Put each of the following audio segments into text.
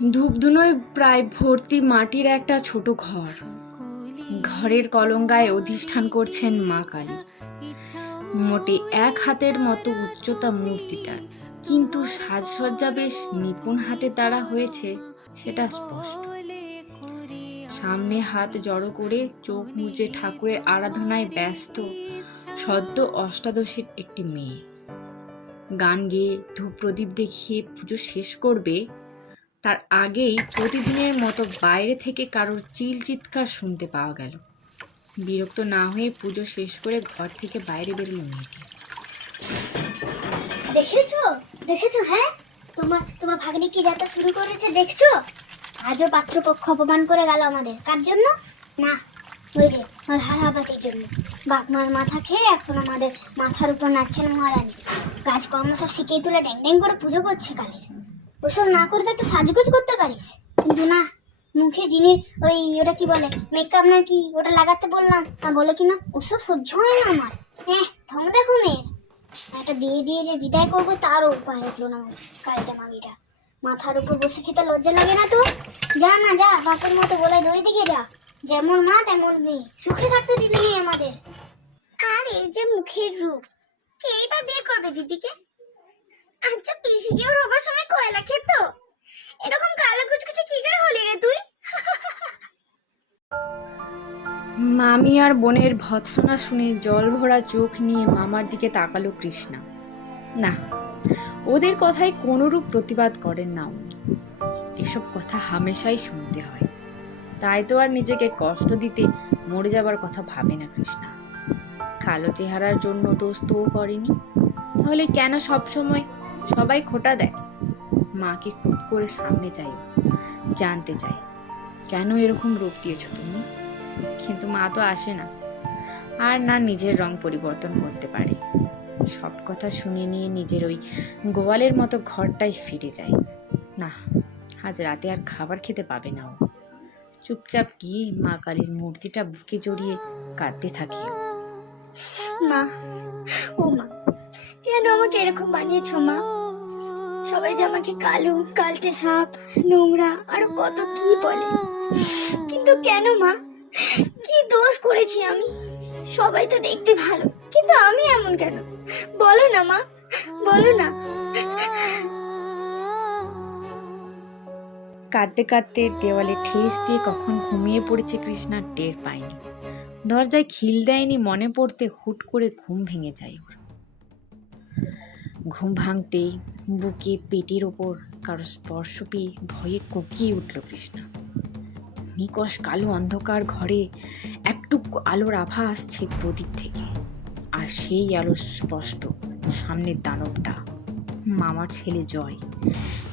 ধূপধুনোয় প্রায় ভর্তি মাটির একটা ছোট ঘর। ঘরের কলঙ্গায় অধিষ্ঠান করছেন মা কালী। মোটে এক হাতের মতো উচ্চতা মূর্তিটার, কিন্তু সাজসজ্জা বেশ নিপুণ হাতের দ্বারা হয়েছে, সেটা স্পষ্ট। সামনে হাত জড়ো করে চোখ মুজে ঠাকুরের আরাধনায় ব্যস্ত সদ্য অষ্টাদশীর একটি মেয়ে। গান গেয়ে ধূপ প্রদীপ দেখিয়ে পুজো শেষ করবে, তার আগেই প্রতিদিনের মতো বাইরে থেকে কারোর চিৎকার শুনতে পাওয়া গেল। বিরক্ত না হয়ে পুজো শেষ করে ঘর থেকে বাইরে বেরোলো মেয়েটি। দেখেছো হ্যাঁ, তোমার ভাগ্নি কি যাত্রা শুরু করেছে দেখছো? আজও পাত্রপক্ষ অপমান করে গেল আমাদের। কার জন্য? না, ওই যে ওই হারাবাতির জন্য। বাপমার মাথা খেয়ে এখন আমাদের মাথার উপর নাচছেন মহারানী। কাজকর্ম সব শিখিয়ে তুলে ড্যাং ড্যাং করে পুজো করছে কালের। ওসব না করে তো একটু সাজগোজ করতে পারিস, কিন্তু না, মুখে যিনি ওটা কি বলে মেকআপ নাকি ওটা লাগাতে বললাম, তা বলে কিনা ওসব সহ্য হয় না আমার। ঢং দেখো মেয়ের। একটা বিয়ে দিয়ে যে বিদায় করবো তারও উপায় রাখলো না কালটা মাগিটা। মাথার উপর বসে খেতে লজ্জা লাগে না তো? যা না যা, বাপের মতো বলে দড়ি দিকে যা। যেমন মা তেমন মেয়ে, সুখে থাকতে দিবি নেই আমাদের। আর এই যে মুখের রূপ, কেই বা বিয়ে করবে দিদিকে? আচ্ছা পিসিকে ওর হবার সময় কয়লা খেত? এরকম কালো কুচকুচে কি করে হলি রে তুই? মামি আর বোনের ভৎসনা শুনে জল ভরা চোখ নিয়ে মামার দিকে তাকালো কৃষ্ণা। না, ওদের কথায় কোনরূপ প্রতিবাদ করেন না উনি। এসব কথা হামেশাই শুনতে হয়, তাই তো আর নিজেকে কষ্ট দিতে মরে যাবার কথা ভাবে না কৃষ্ণা। কালো চেহারার জন্য দোষ তো করেনি, তাহলে কেন সবসময় সবাই খোঁটা দেয়? মাকে খুব করে সামনে চাই, জানতে চাই কেন এরকম রূপ দিয়েছ তুমি। কিন্তু মা তো আসে না, আর না নিজের রং পরিবর্তন করতে পারে। সব কথা শুনে নিয়ে নিজের ওই গোয়ালের মতো ঘরটাই ফিরে যায়। না, আজ রাতে আর খাবার খেতে পাবে না ও। চুপচাপ গিয়ে মা কালীর মূর্তিটা বুকে জড়িয়ে কাঁদতে থাকে। মা, ও মা, কেন আমাকে এরকম বানিয়েছো মা? সবাই যে আমাকে কালো, কালকে সাপ, নোংরা আর কত কি বলে, কিন্তু কেন মা? কি দোষ করেছি আমি? সবাই তো দেখতে ভালো, কিন্তু আমি এমন কেন? বলো না মা, বলো না। কাঁদতে কাঁদতে দেওয়ালে ঠেস দিয়ে কখন ঘুমিয়ে পড়েছে কৃষ্ণার টের পায়নি। দরজায় খিল দেয়নি মনে পড়তে হুট করে ঘুম ভেঙে যায় ওর। ঘুম ভাঙতেই বুকে পেটের ওপর কারো স্পর্শ পেয়ে ভয়ে কোকিয়ে উঠল কৃষ্ণা। নিকষ কালো অন্ধকার ঘরে একটুকু আলোর আভা আসছে প্রদীপ থেকে, আর সেই আলো স্পষ্ট সামনের দানবটা, মামার ছেলে জয়,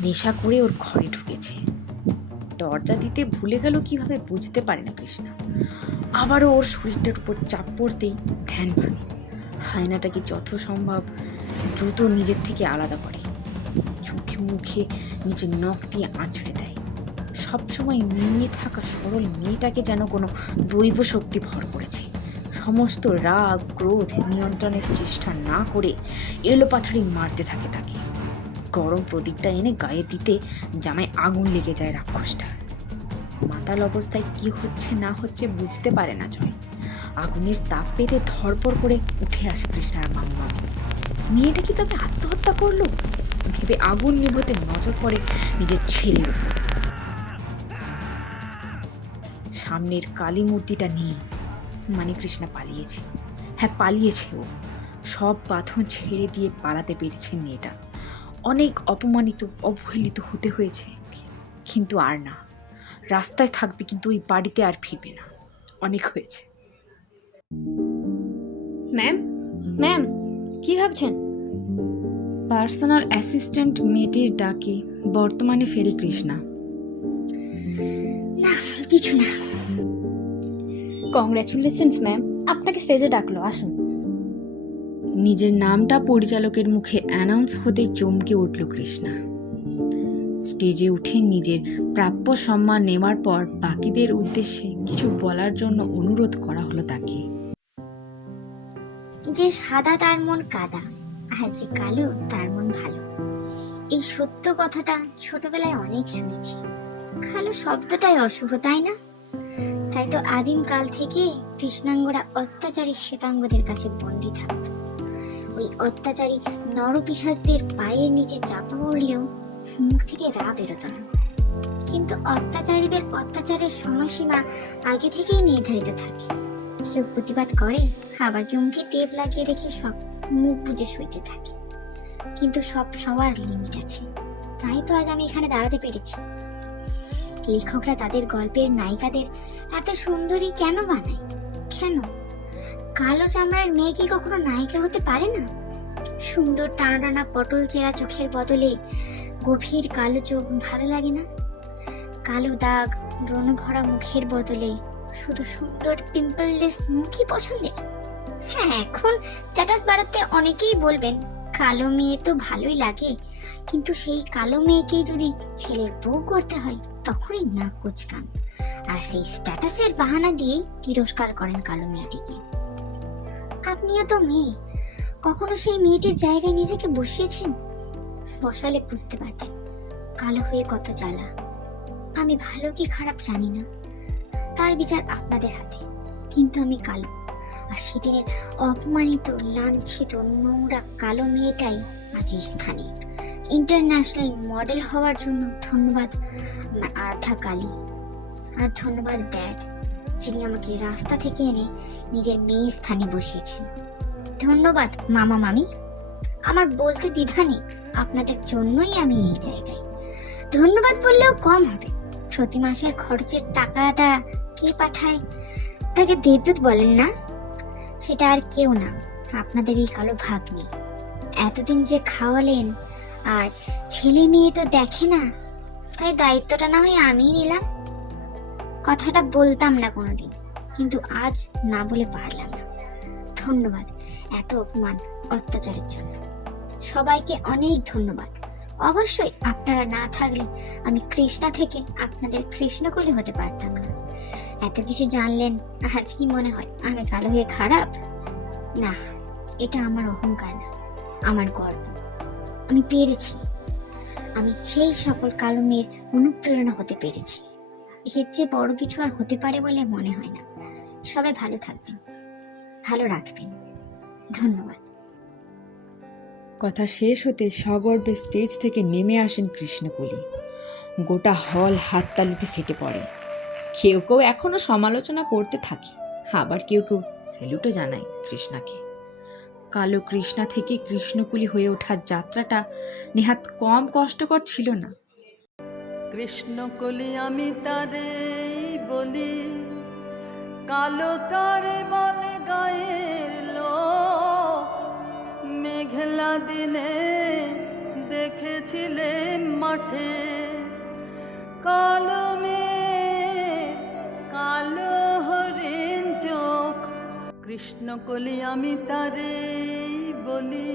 নেশা করে ওর ঘরে ঢুকেছে। দরজা দিতে ভুলে গেল কিভাবে বুঝতে পারে না কৃষ্ণা। আবারও ওর শরীরটার উপর চাপ পড়তেই ধ্যান ভাঙে। হায়নাটাকে যথাসম্ভব দ্রুত নিজের থেকে আলাদা করে, চোখে মুখে নিজের নখ দিয়ে আঁচড়ে দেয়। সবসময় মিলিয়ে থাকা সরল মেয়েটাকে যেন কোনো দৈব শক্তি ভর করেছে। সমস্ত রাগ ক্রোধ নিয়ন্ত্রণের চেষ্টা না করে এলোপাথাড়ি মারতে থাকে তাকে। গরম প্রদীপটা এনে গায়ে দিতে জামায় আগুন লেগে যায় রাক্ষসটার। মাতাল অবস্থায় কি হচ্ছে না হচ্ছে বুঝতে পারে না জয়। আগুনের তাপ পেতে ধরপড় করে উঠে আসে কৃষ্ণার মাম্মা। মেয়েটা কি তবে আত্মহত্যা করলো ভেবে আগুন নিভতে নজর পড়ে নিজের ছেলের উপর। সামনের কালী মূর্তিটা নিয়ে মানে কৃষ্ণা পালিয়েছে। হ্যাঁ, পালিয়েছে ও। সব বাঁধন ছেড়ে দিয়ে পালাতে পেরেছে মেয়েটা। অনেক অপমানিত অবহেলিত হতে হয়েছে, কিন্তু আর না। রাস্তায় থাকবে কিন্তু ওই বাড়িতে আর ফিরবে না। অনেক হয়েছে। ম্যাম, ম্যাম, কি ভাবছেন? পার্সোনাল অ্যাসিস্ট্যান্ট মেয়েটির ডাকে বর্তমানে ফেরে কৃষ্ণা। না, কিছু না। কংগ্রাচুলেশনস ম্যাম, আপনাকে স্টেজে ডাকলো, আসুন। নিজের নামটা পরিচালকের মুখে অ্যানাউন্স হতে চমকে উঠল কৃষ্ণা। স্টেজে উঠে নিজের প্রাপ্য সম্মান নেওয়ার পর বাকিদের উদ্দেশ্যে কিছু বলার জন্য অনুরোধ করা হলো তাকে। যে সাদা তার মন কাদা, আর যে কালো তার মন ভালো, এই সত্য কথাটা ছোটবেলায় অনেক শুনেছি। কালো শব্দটাই অশুভ, তাই না? তাই তো আদিম কাল থেকে কৃষ্ণাঙ্গরা অত্যাচারী শ্বেতাঙ্গদের কাছে বন্দী থাকত। ওই অত্যাচারী নরপিশাচদের পায়ের নিচে চাপা পড়লেও মুখ থেকে রা বেরোত না। কিন্তু অত্যাচারীদের অত্যাচারের সময়সীমা আগে থেকেই নির্ধারিত থাকে। কেউ প্রতিবাদ করে, আবার কেউ মুখে টেপ লাগিয়ে রেখে সব মুখ বুজে শুইতে থাকে। কিন্তু সবার লিমিট আছে। তাই তো আজ আমি এখানে দাঁড়াতে পেরেছি। লেখকরা তাদের গল্পের নায়িকাদের এত সুন্দরী কেন বানায়? কেন কালো চামড়ার মেয়ে কি কখনো নায়িকা হতে পারে না? সুন্দর টানা টানা পটল চেরা চোখের বদলে গভীর কালো চোখ ভালো লাগে না? কালো দাগ ব্রণ ভরা মুখের বদলে শুধু সুন্দর পিম্পললেস মুখই পছন্দের? হ্যাঁ, এখন স্ট্যাটাস বাড়াতে অনেকেই বলবেন কালো মেয়ে তো ভালোই লাগে, কিন্তু সেই কালো মেয়েকেই যদি ছেলের বউ করতে হয় তখনই নাক কুচকান, আর সেই স্ট্যাটাসের বাহানা দিয়েই তিরস্কার করেন কালো মেয়েটিকে। আপনিও তো মেয়ে, কখনো সেই মেয়েটির জায়গায় নিজেকে বসিয়েছেন? বসালে বুঝতে পারতেন কালো হয়ে কত জ্বালা। আমি ভালো কি খারাপ জানি না, তার বিচার আপনাদের হাতে, কিন্তু আমি কালো, আর সেদিনের অপমানিত লাঞ্ছিত নোংরা কালো মেয়েটাই আজ এই স্থানে। ইন্টারন্যাশনাল মডেল হওয়ার জন্য ধন্যবাদ আমার আর্ধা কালি, আর ধন্যবাদ ড্যাড, যিনি আমাকে রাস্তা থেকে এনে নিজের মেয়ে স্থানে বসিয়েছেন। ধন্যবাদ মামা মামি, আমার বলতে দ্বিধা নেই, আপনাদের জন্যই আমি এই জায়গায়। ধন্যবাদ বললেও কম হবে। প্রতি মাসের খরচের টাকাটা কে পাঠায় তাকে দেবদূত বলেন না? সেটা আর কেউ না, আপনাদের এই কালো ভাগ্নি। এতদিন যে খাওয়ালেন, আর ছেলে মেয়ে তো দেখে না, তাই দায়িত্বটা না হয় আমিই নিলাম। কথাটা বলতাম না কোনোদিন, কিন্তু আজ না বলে পারলাম না। ধন্যবাদ এত অপমান অত্যাচারের জন্য। সবাইকে অনেক ধন্যবাদ। অবশ্যই আপনারা না থাকলে আমি কৃষ্ণা থেকে আপনাদের কৃষ্ণকলি হতে পারতাম না। এত কিছু জানলেন, আজ কি মনে হয় আমি কালো হয়ে খারাপ? না, এটা আমার অহংকার না, আমার গর্ব। আমি পেরেছি, আমি সেই সকল কালো মেয়ের অনুপ্রেরণা হতে পেরেছি। এর চেয়ে বড় কিছু আর হতে পারে বলে মনে হয় না। সবাই ভালো থাকবেন, ভালো রাখবেন। ধন্যবাদ। কথা শেষ হতে সগর্বে স্টেজ থেকে নেমে আসেন কৃষ্ণকলি। গোটা হল হাততালিতে ফেটে পড়ে। কেউ কেউ এখনো সমালোচনা করতে থাকে, আবার কেউ কেউ স্যালুটও জানায় কৃষ্ণাকে। কালো কৃষ্ণা থেকে কৃষ্ণকলি হয়ে ওঠার যাত্রাটা নেহাত কম কষ্টকর ছিল না। কৃষ্ণকলি আমি তারে বলি, কালো তারে বলে গায়ের লোক। মেঘলা দিনে দেখেছিলে মাঠে কালো মেঘ, কালো হরিণ চোখ। কৃষ্ণকলি আমি তারে বলি।